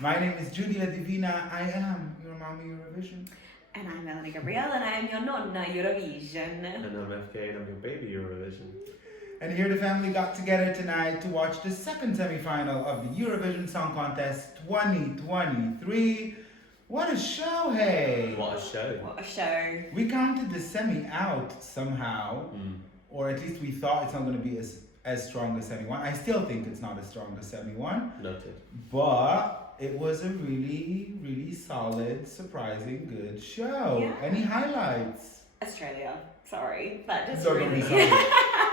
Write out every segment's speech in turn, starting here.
My name is Judy LaDivina. I am your Mommy Eurovision. And I'm Elena Gabrielle, and I am your Nonna Eurovision. And I'm FKA, and I'm your Baby Eurovision. And here the family got together tonight to watch the second semi-final of the Eurovision Song Contest 2023. What a show, hey! What a show. What a show. We counted the semi out somehow, or at least we thought it's not going to be as strong as semi one. I still think it's not as strong as semi one. Noted. But it was a really, really solid, surprising, good show. Yeah. Any highlights? Australia. Sorry, but just They're gonna be really. solid.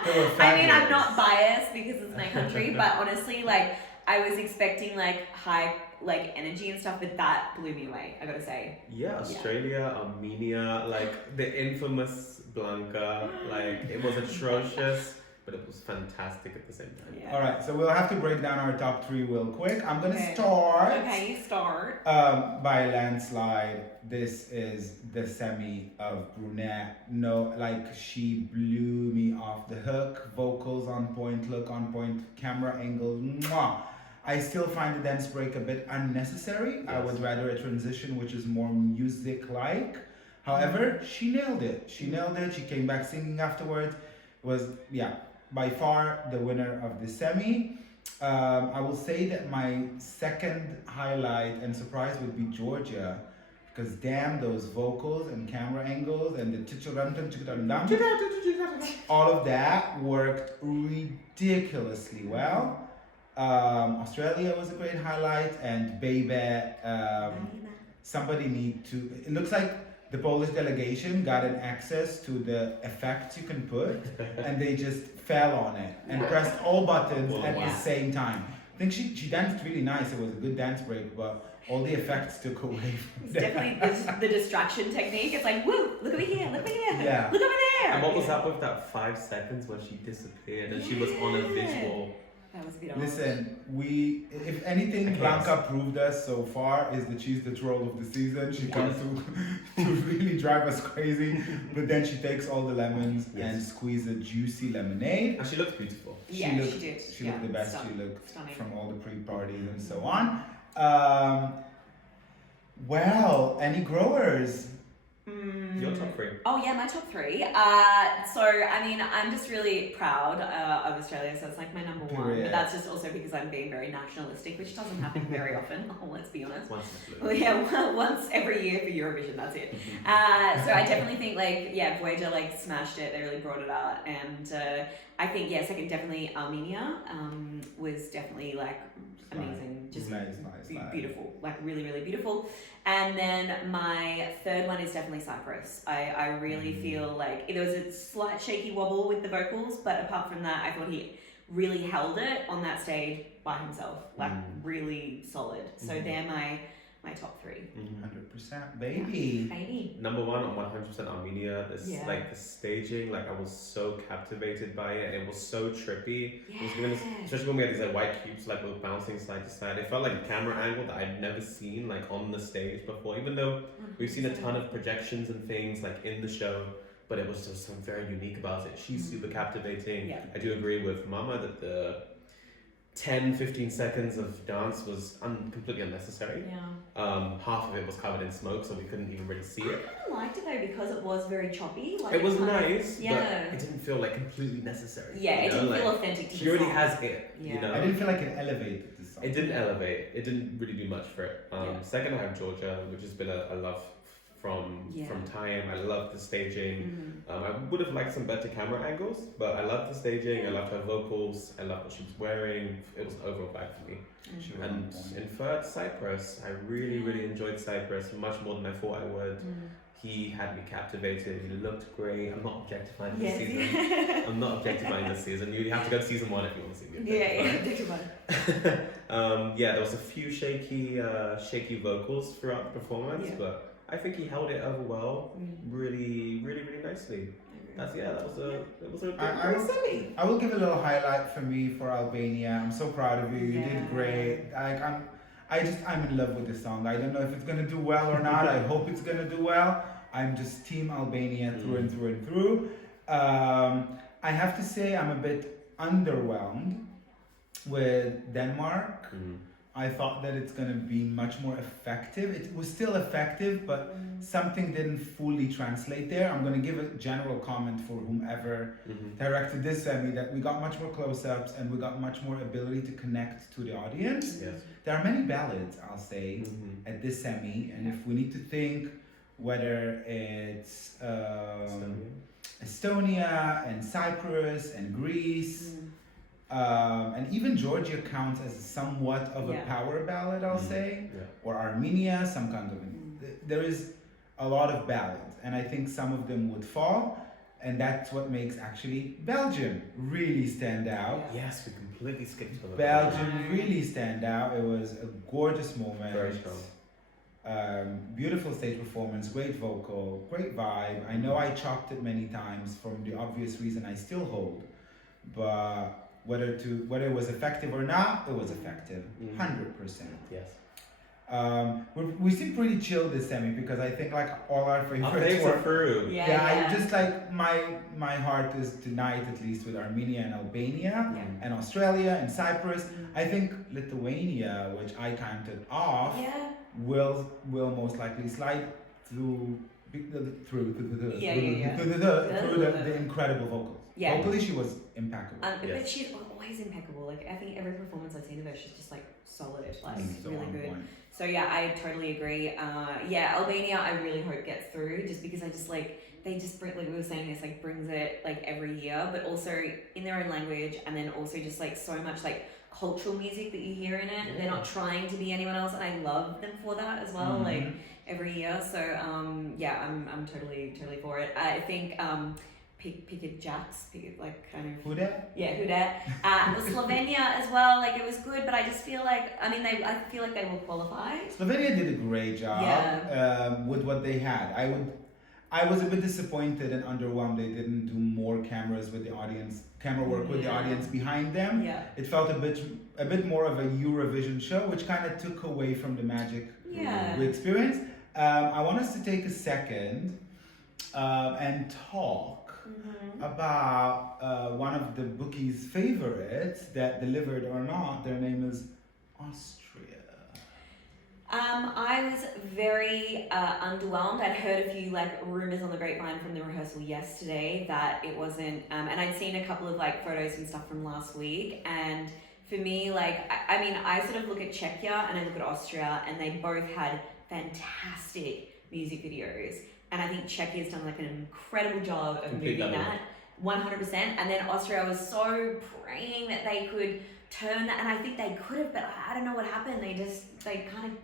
They were I mean, I'm fabulous. not biased because it's my country, but honestly, like, I was expecting like high energy and stuff, but that blew me away, I gotta say. Yeah, Australia, Armenia, like the infamous Blanca, like it was atrocious, but it was fantastic at the same time. Yeah. All right, so we'll have to break down our top three real quick. I'm gonna Okay. start. Okay, you start. By landslide. This is the semi of Brunette. No, like she blew me off the hook. Vocals on point, look on point, camera angles. Mwah. I still find the dance break a bit unnecessary. I Yes. would rather a transition which is more music-like. However, she nailed it. She nailed it. She came back singing afterwards. It was, by far the winner of the semi. I will say that my second highlight and surprise would be Georgia. Because damn, those vocals and camera angles and the all of that worked ridiculously well. Australia was a great highlight, and Baby, somebody need to. It looks like the Polish delegation got an access to the effects you can put, and they just fell on it and pressed all buttons at the same time. I think she danced really nice. It was a good dance break, but all the effects took away from It's that. definitely the distraction technique. It's like, woo, look over here, look over here, Yeah. look over there. And what was up with that 5 seconds when she disappeared and she was on a visual? That was a bit odd. Listen, if anything Okay. Blanca proved us so far is that she's the troll of the season. She comes to really drive us crazy, but then she takes all the lemons and squeezes a juicy lemonade. And she looks beautiful. Yeah, she looked, she did. She looked the best Stunning. she looked Stunning. from all the pre-parties and so on. Well, any growers? Your top 3. Oh yeah, my top 3. So I mean, I'm just really proud of Australia. So it's like my number 1. Period. But that's just also because I'm being very nationalistic, which doesn't happen very often. Let's be honest. Once in a blue. Well, yeah, once every year for Eurovision, that's it. So I definitely think Voyager smashed it. They really brought it out, and I think second definitely Armenia was definitely amazing, just nice. beautiful, really really beautiful. And then my third one is definitely Cyprus. I really feel like there was a slight shaky wobble with the vocals, but apart from that, I thought he really held it on that stage by himself, really solid. So they're my top 3. 100%, baby. Baby. Number 1 on 100% Armenia. This the staging, I was so captivated by it, and it was so trippy. It was really, especially when we had these white cubes were bouncing side to side. It felt like a camera angle that I'd never seen on the stage before. Even though we've seen a ton of projections and things in the show, but it was just something very unique about it. She's super captivating. Yeah. I do agree with Mama that the 10-15 seconds of dance was completely unnecessary. Yeah. Half of it was covered in smoke, so we couldn't even really see I it. kind of liked it though because it was very choppy. It was nice, yeah. but it didn't feel completely necessary. Yeah, you it know? didn't feel authentic to She the already song. has it, you Yeah. know? I didn't feel like it elevated the song. It didn't elevate. It didn't really do much for it. Yeah. Second, I have Georgia, which has been a love from time. I love the staging. I would have liked some better camera angles, but I loved the staging. I loved her vocals. I loved what she was wearing. It was an overall bag for me. Sure. And in third, Cyprus. I really, really enjoyed Cyprus much more than I thought I would. He had me captivated. He looked great. I'm not objectifying this season. I'm not objectifying this season. You have to go to season 1 if you want to see me. There was a few shaky vocals throughout the performance, but I think he held it over well, really, really, really nicely. It was a great semi. I will give a little highlight for me for Albania. I'm so proud of you. You did great. I'm in love with the song. I don't know if it's gonna do well or not. I hope it's gonna do well. I'm just team Albania through and through and through. I have to say I'm a bit underwhelmed with Denmark. I thought that it's gonna be much more effective. It was still effective, but something didn't fully translate there. I'm gonna give a general comment for whomever directed this semi, that we got much more close-ups and we got much more ability to connect to the audience. Yes. There are many ballads, I'll say, at this semi, and if we need to think whether it's Estonia and Cyprus and Greece, and even Georgia counts as somewhat of a power ballad, I'll say, or Armenia, some kind of. There is a lot of ballads, and I think some of them would fall, and that's what makes actually Belgium really stand out. Yes, we completely skipped over Belgium really stand out. It was a gorgeous moment. Very strong. Beautiful stage performance, great vocal, great vibe. I know I chopped it many times from the obvious reason I still hold, but whether it was effective or not, it was effective, 100%. Yes. We seem pretty chill this semi because I think like all our favorites were through. I just like my heart is tonight at least with Armenia and Albania and Australia and Cyprus. I think Lithuania, which I counted off, will most likely slide through the incredible vocals. Vocally, she was impeccable. But she's always impeccable. Like I think every performance I've seen of her, she's just like solid, like So really on good. point. So yeah, I totally agree. Albania, I really hope gets through, just because I just like they just bring, like we were saying, this like brings it like every year, but also in their own language, and then also just like so much like cultural music that you hear in it. They're not trying to be anyone else, and I love them for that as well. Like every year. So I'm totally for it. I think Picket Jacks, like kind of. Who that? Yeah, who dat? Slovenia as well. Like it was good, but I just feel like I feel like they will qualify. Slovenia did a great job with what they had. I was a bit disappointed and underwhelmed they didn't do more cameras with the audience, camera work with the audience behind them. Yeah. It felt a bit more of a Eurovision show, which kind of took away from the magic we experienced. I want us to take a second and talk about one of the bookies' favorites that delivered or not. Their name is Austria. I was very underwhelmed. I'd heard a few like rumors on the grapevine from the rehearsal yesterday that it wasn't, and I'd seen a couple of like photos and stuff from last week. And for me, like, I sort of look at Czechia and I look at Austria, and they both had fantastic music videos. And I think Czechia's done like an incredible job of moving that 100%. And then Austria was so praying that they could turn that, and I think they could have, but I don't know what happened. They kind of.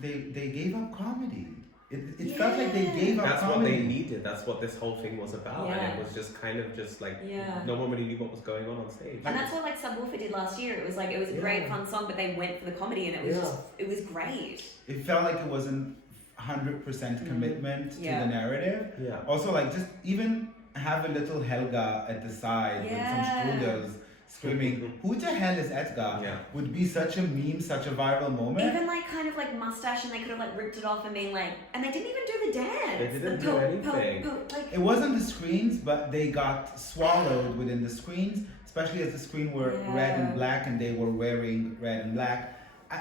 They gave up comedy. It felt like they gave up That's comedy. what they needed. That's what this whole thing was about. And it was just kind of just like no one really knew what was going on stage. And that's what like Subwoofer did last year. It was like, it was a great fun song, but they went for the comedy, and it was just, it was great. It felt like it wasn't 100% commitment to the narrative. Yeah. Also, like, just even have a little Helga at the side with some strudels screaming, "Who the hell is Edgar?" would be such a meme, such a viral moment. Even like kind of like mustache, and they could have like ripped it off and been like, and they didn't even do the dance. They didn't do anything. It wasn't the screens, but they got swallowed within the screens, especially as the screen were red and black, and they were wearing red and black.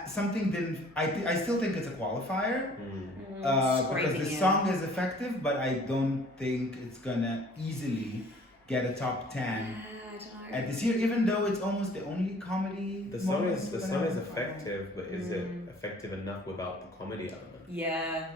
Something didn't. I still think it's a qualifier because the song is effective, but I don't think it's gonna easily get a top 10 at this year, even though it's almost the only comedy. The song is effective, but is it effective enough without the comedy element? Yeah.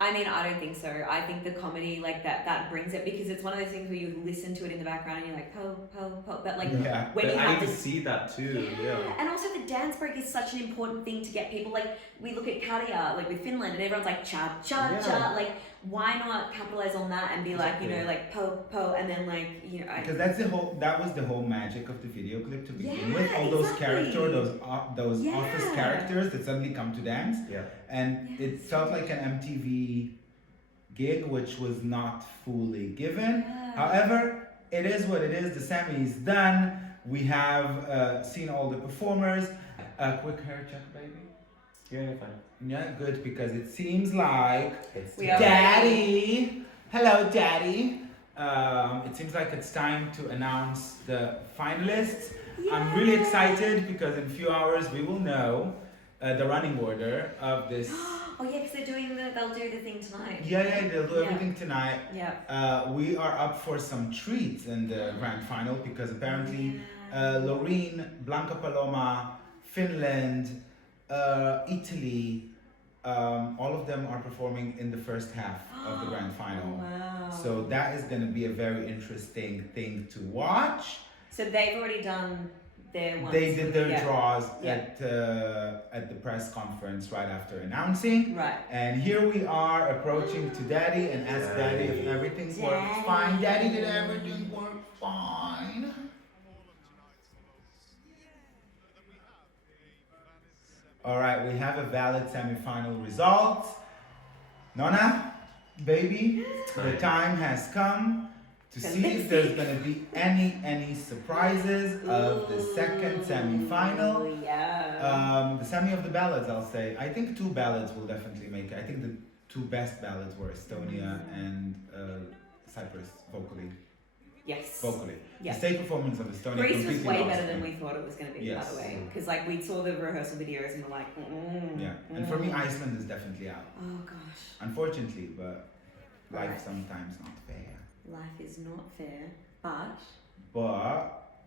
I mean, I don't think so. I think the comedy, like that brings it, because it's one of those things where you listen to it in the background and you're like, po, po, po. But like, when you I have need to see that too. Yeah. And also the dance break is such an important thing to get people, like, we look at Katia, like with Finland, and everyone's like, cha, cha, cha. Like, why not capitalize on that and be like, you know, like, po, po, and then like, you know. Because that was the whole magic of the video clip to begin with. All those characters, those office characters that suddenly come to dance. Yeah. And it felt like an MTV gig, which was not fully given. However, it is what it is. The semi is done. We have seen all the performers. Quick hair check, baby. Yeah, fine. Yeah, good, because it seems like We are Daddy. Hello, Daddy. It seems like it's time to announce the finalists. I'm really excited because in a few hours we will know the running order of this. Oh yeah, because they'll do the thing tonight. Yeah, they'll do Yeah. everything tonight. Yeah. We are up for some treats in the grand final because apparently Yeah. Loreen, Blanca Paloma, Finland, Italy, all of them are performing in the first half of the grand final. Wow. So that is going to be a very interesting thing to watch. So they've already done their ones. They did their yeah. draws Yeah. at the press conference right after announcing. Right. And here we are approaching to Daddy and ask Daddy if everything worked fine. Daddy, did everything work fine? All right, we have a valid semi-final result. Nonna, baby, the time has come to see if there's gonna be any surprises of the second semi-final. Oh, yeah. The semi of the ballads, I'll say. I think 2 ballads will definitely make it. I think the 2 best ballads were Estonia and Cyprus vocally. Yes. Vocally. Yeah. The stage performance of Estonia Greece was completely way lost better me. than we thought it was going to be, Yes. by the way. Because like we saw the rehearsal videos and we're like, Yeah. And for me, Iceland is definitely out. Oh gosh. Unfortunately, but life Right. sometimes not fair. Life is not fair, but But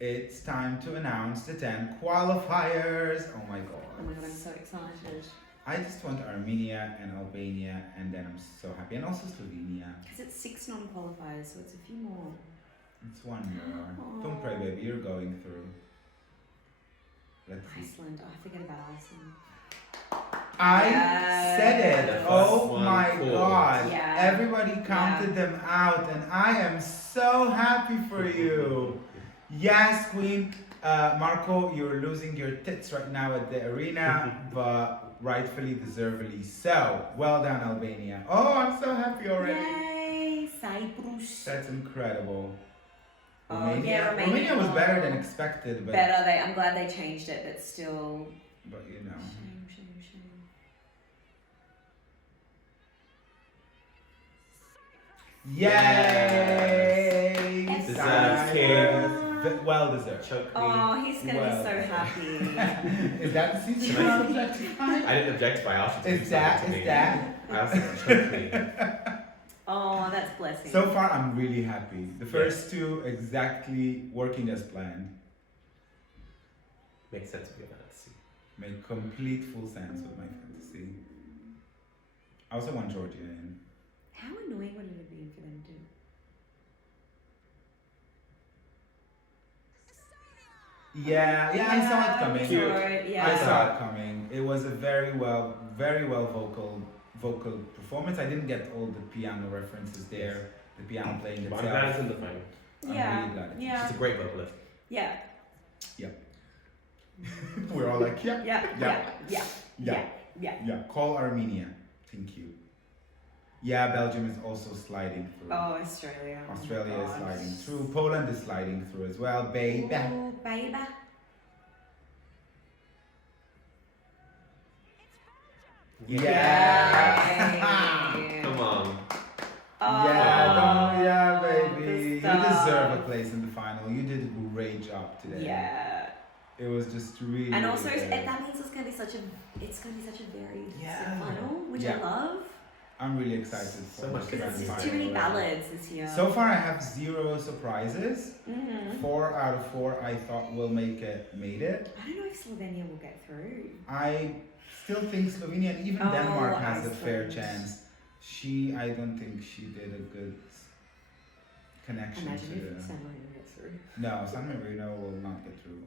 it's time to announce the 10 qualifiers. Oh my god. oh my god, I'm so excited. I just want Armenia and Albania, and then I'm so happy. And also Slovenia. Because it's 6 non-qualifiers, so it's a few more. It's one more. Aw. Don't pray, baby. You're going through. Let's see. Iceland. Oh, I forget about Iceland. I Yes. said it. The first Oh one my called. god. Yeah. Everybody counted them out, and I am so happy for you. Yes, Queen. Marco, you're losing your tits right now at the arena, but rightfully, deservedly so. Well done, Albania. Oh, I'm so happy already. Yay, Cyprus. That's incredible. Oh, yeah, Romania was Romania. better than expected, but I'm glad they changed it, but still. you know. Shame. Yay! Yes. Deserved king. Well deserved. Choke me. Oh, he's gonna Well. be so happy. Is that the season you're not objectifying? I didn't objectify. I asked you to do Is that? something to Is me. that? I asked you to choke me. Oh, that's blessing. So far, I'm really happy. The first 2 exactly working as planned. Makes sense with your fantasy. Make complete full sense with my fantasy. I also want Georgia in. How annoying would it have been for them to? Yeah, I saw it coming. We saw it, yeah. I saw it coming. It was a very well vocal performance. I didn't get all the piano references there, the piano playing But I'm glad it's itself. in the final. I'm Yeah, really glad. yeah. She's a great vocalist. Yeah. We're all like, yeah, Yeah. Call Armenia. Thank you. Yeah, Belgium is also sliding through. Oh, Australia. Oh my Australia is gosh. sliding through. Poland is sliding through as well. Baby. Oh, baby. Yeah. Yay. Come on. Oh, Yeah, baby. good You stuff. deserve a place in the final. You did a great job today. Yeah. It was just really. And also, really good. that means it's gonna be such a varied Yeah. final, which Yeah. I love. I'm really excited for So much the good grand Because there's final too many already. ballads this year. So far, I have 0 surprises. Mhm. 4 out of 4 I thought will made it. I don't know if Slovenia will get through. I still think Slovenia and even Oh, Denmark has a fair Iceland. chance. I don't think she did a good connection Imagine to the. if San Marino gets through. No, San Marino will not get through.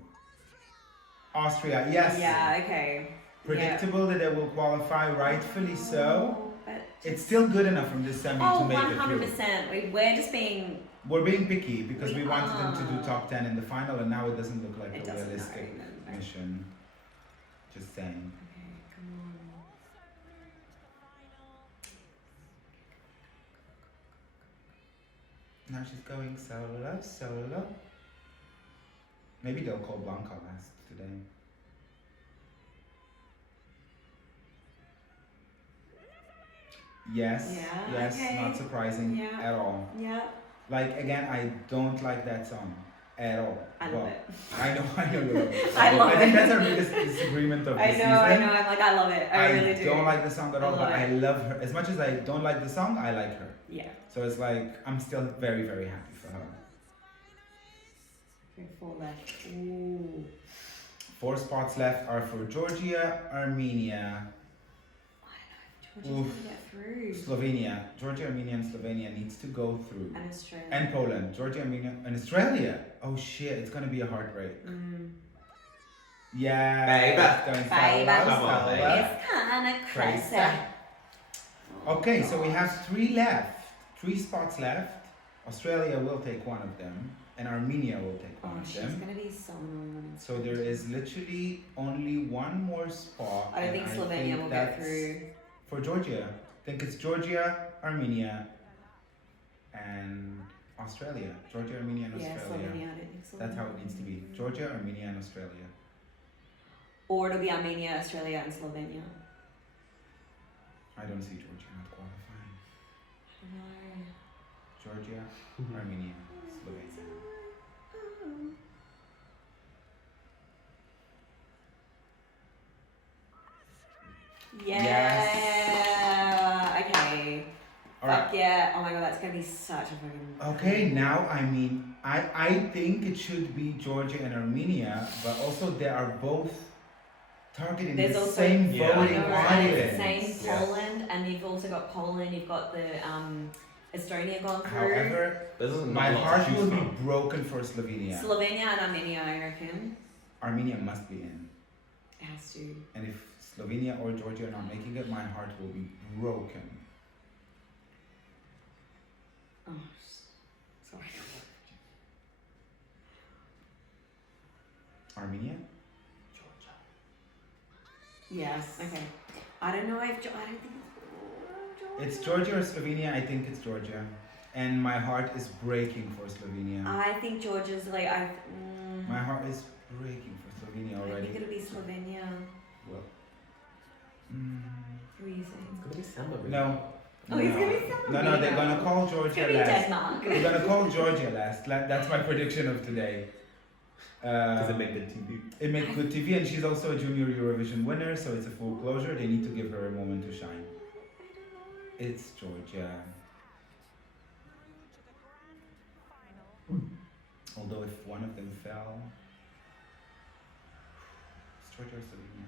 Austria, yes. Yeah, okay. Predictable that they will qualify, rightfully so. Oh, but It's still good enough from this semi to make it through. 100%. We're just being. We're being picky because we We wanted them to do are. top 10 in the final, and now it doesn't look like It a doesn't, realistic no. mission. Just saying. Okay, come on. Now she's going solo. Maybe they'll call Blanca last today. Yes, Yeah, yes, okay. not surprising Yeah. at all. Yeah. Like, again, I don't like that song. at all. I love it. I know you love it. I love I think it. that's our biggest disagreement of the season. I know. I'm like, I love it. I really do. don't like the song at all, I but love I it. love her. As much as I don't like the song, I like her. Yeah. So it's like, I'm still very, very happy for her. Okay, 4 left. Ooh. 4 spots left are for Georgia, Armenia, Georgia's gonna get through. Slovenia. Georgia, Armenia, and Slovenia needs to go through. And Australia. And Poland. Georgia, Armenia, and Australia. Oh shit, it's gonna be a heartbreak. Yeah. Baby. Come on, baby. It's kinda crazy. Okay, so we have 3 left. 3 spots left. Australia will take one of them, and Armenia will take one Oh, of she's them. gonna be so annoying. So there is literally only one more spot. I don't and think Slovenia will get that's through. For Georgia. I think it's Georgia, Armenia, and Australia. Georgia, Armenia, and Yeah, Australia. Slovenia. I don't think Slovenia. That's how it needs to be. Georgia, Armenia, and Australia. Or it'll be Armenia, Australia, and Slovenia. I don't see Georgia not qualifying. No. Georgia, Armenia, Slovenia. Yeah. Okay. Alright. Fuck yeah. Oh my god, that's gonna be such a fucking. Okay, now I mean, I think it should be Georgia and Armenia, but also they are both targeting There's the also- same Yeah. voting I know, right? It's the audience. same Poland, and you've also got Poland. You've got the Estonia gone through. However, This is my not a lot heart to will choose be from. broken for Slovenia. Slovenia and Armenia, I reckon. Armenia must be in. It has to. And if Slovenia or Georgia are not making it, my heart will be broken. Oh, sorry. Armenia? Yes. Okay. I don't know if I don't think It's Georgia or Slovenia? I think it's Georgia. And my heart is breaking for Slovenia. I think Georgia's like My heart is breaking for Slovenia I already. think it'll be Slovenia. Well, Who are you saying? It's gonna be summer. really. no. Oh, it's gonna be Slovenia. No, they're gonna call It's Georgia gonna be last. Denmark. They're gonna call Georgia last. That's my prediction of today. Does it make the TV? It made good TV, and she's also a junior Eurovision winner, so it's a full closure. They need to give her a moment to shine. It's Georgia. Although if one of them fell, it's Georgia or Slovenia.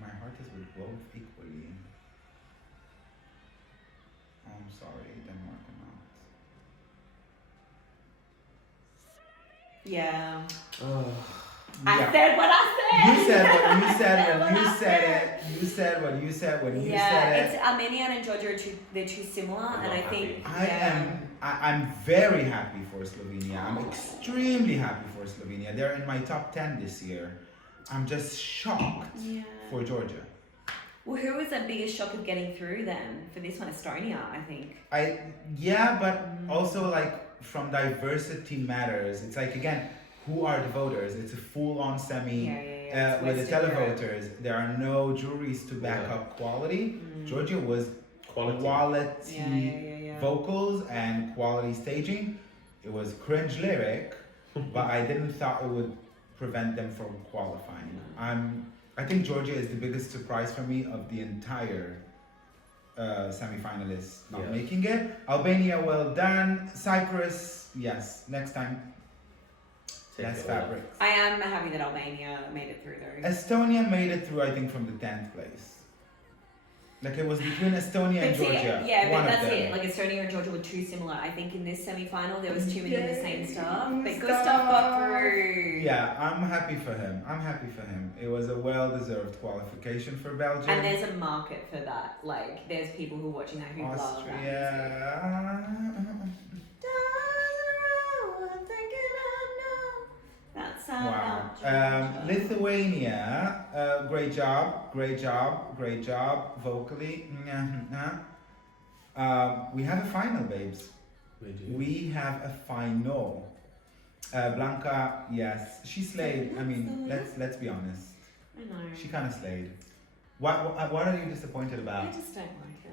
My heart is with both equally. Oh, I'm sorry, Denmark or not. Yeah. Oh. I said what I said. You said what you said when What you I said it. You said what you said when you Yeah, said it's it. Armenia and Georgia are they're too similar, I'm and not I think happy. I'm very happy for Slovenia. I'm extremely happy for Slovenia. They're in my top 10 this year. I'm just shocked Yeah. for Georgia. Well, who was the biggest shock of getting through then? For this one, Estonia, I think. But also like from diversity matters. It's like again, who are the voters? It's a full-on semi. Yeah. With the It's Western Europe. televoters, there are no juries to back Yeah. up quality. Mm. Georgia was quality Yeah. vocals and quality staging. It was cringe lyric, but I didn't thought it would prevent them from qualifying. I think Georgia is the biggest surprise for me of the entire semi-finalists not Yeah. making it. Albania, well done. Cyprus, yes. Next time, Take less it all. fabrics. I am happy that Albania made it through though. Estonia made it through, I think, from the 10th place. Like it was between Estonia and But see, Georgia. yeah, one but of that's them. it. Like Estonia and Georgia were too similar. I think in this semi-final there was too many of the same stuff. But Yay, Gustav got through. Yeah, I'm happy for him. It was a well-deserved qualification for Belgium. And there's a market for that. Like there's people who are watching that who love that. Austria. That's Wow. Lithuania, great job vocally. We have a final, babes. We do. We have a final. Blanca, yes, she slayed. I mean, let's be honest. I know. She kind of slayed. What are you disappointed I about? just don't like her.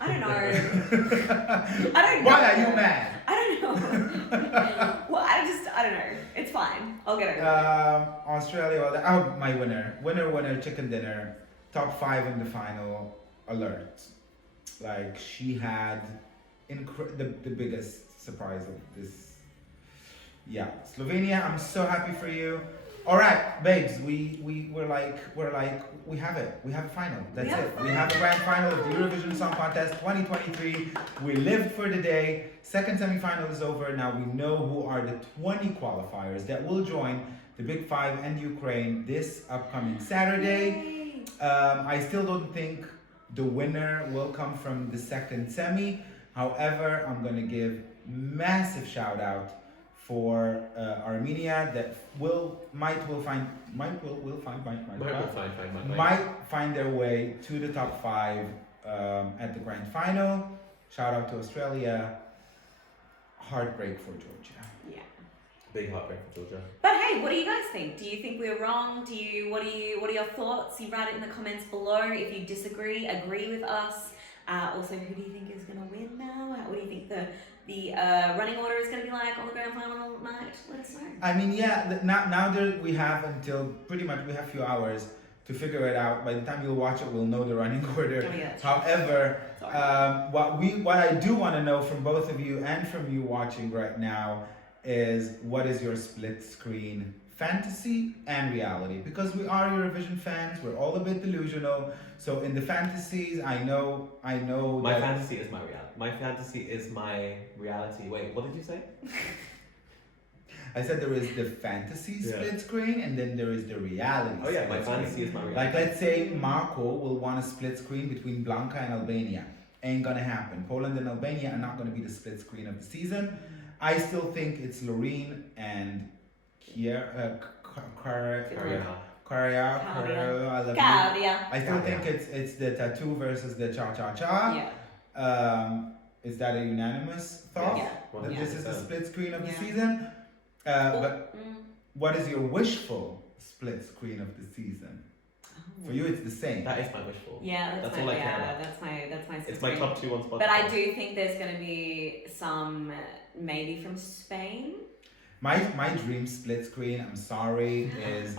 I don't know. I don't know. Why are you mad? I don't know. Well, I don't know. It's fine. I'll get over it. Australia, my winner, chicken dinner, top 5 in the final, alert. Like, she had the biggest surprise of this. Yeah, Slovenia, I'm so happy for you. All right, babes, we're like we have it. We have a final. That's it. We have a grand final of the Eurovision Song Contest 2023. We lived for the day. Second semi-final is over. Now we know who are the 20 qualifiers that will join the Big Five and Ukraine this upcoming Saturday. I still don't think the winner will come from the second semi. However, I'm gonna give massive shout out for Armenia that might find their way to the top 5 at the grand final. Shout out to Australia. Heartbreak for Georgia. Yeah. Big heartbreak for Georgia. But hey, what do you guys think? Do you think we're wrong? What are your thoughts? You write it in the comments below. If you disagree, agree with us. Also, who do you think is gonna win now? What do you think the running order is going to be like on the grand final night? Let us know. I mean, yeah, now that we have until pretty much we have a few hours to figure it out. By the time you'll watch it, we'll know the running order. Oh, yeah. However, what I do want to know from both of you and from you watching right now is what is your split screen fantasy and reality? Because we are Eurovision fans, we're all a bit delusional. So in the fantasies, I know. My fantasy is my reality. My fantasy is my reality. Wait, what did you say? I said there is the fantasy split screen and then there is the reality. Oh yeah, my fantasy is my reality. Like, let's say Marco will want a split screen between Blanca and Albania. Ain't gonna happen. Poland and Albania are not gonna be the split screen of the season. I still think it's Loreen and Claudia. I love you. I still think it's the tattoo versus the cha-cha-cha. Yeah. Is that a unanimous thought? Yeah. That this is the split screen of the season? But what is your wishful split screen of the season? For you, it's the same. That is my wishful. Yeah, that's all I care about. That's my. It's my top 2 on Spotify. But I do think there's going to be some maybe from Spain. My dream split screen, I'm sorry, is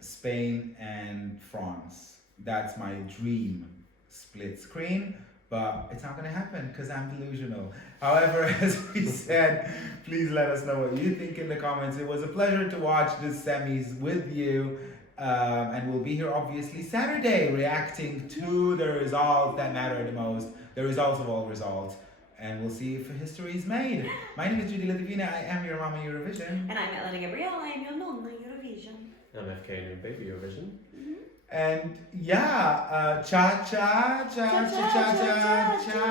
Spain and France. That's my dream split screen, but it's not gonna happen because I'm delusional. However, as we said, please let us know what you think in the comments. It was a pleasure to watch the semis with you, and we'll be here obviously Saturday reacting to the results that matter the most, the results of all results. And we'll see if history is made. My name is Judy LaDivina. I am your Mama Eurovision. And I'm Elena Gabrielle. I am your Nonna Eurovision. I'm FKA and Baby Eurovision. And yeah, cha cha cha cha cha cha cha.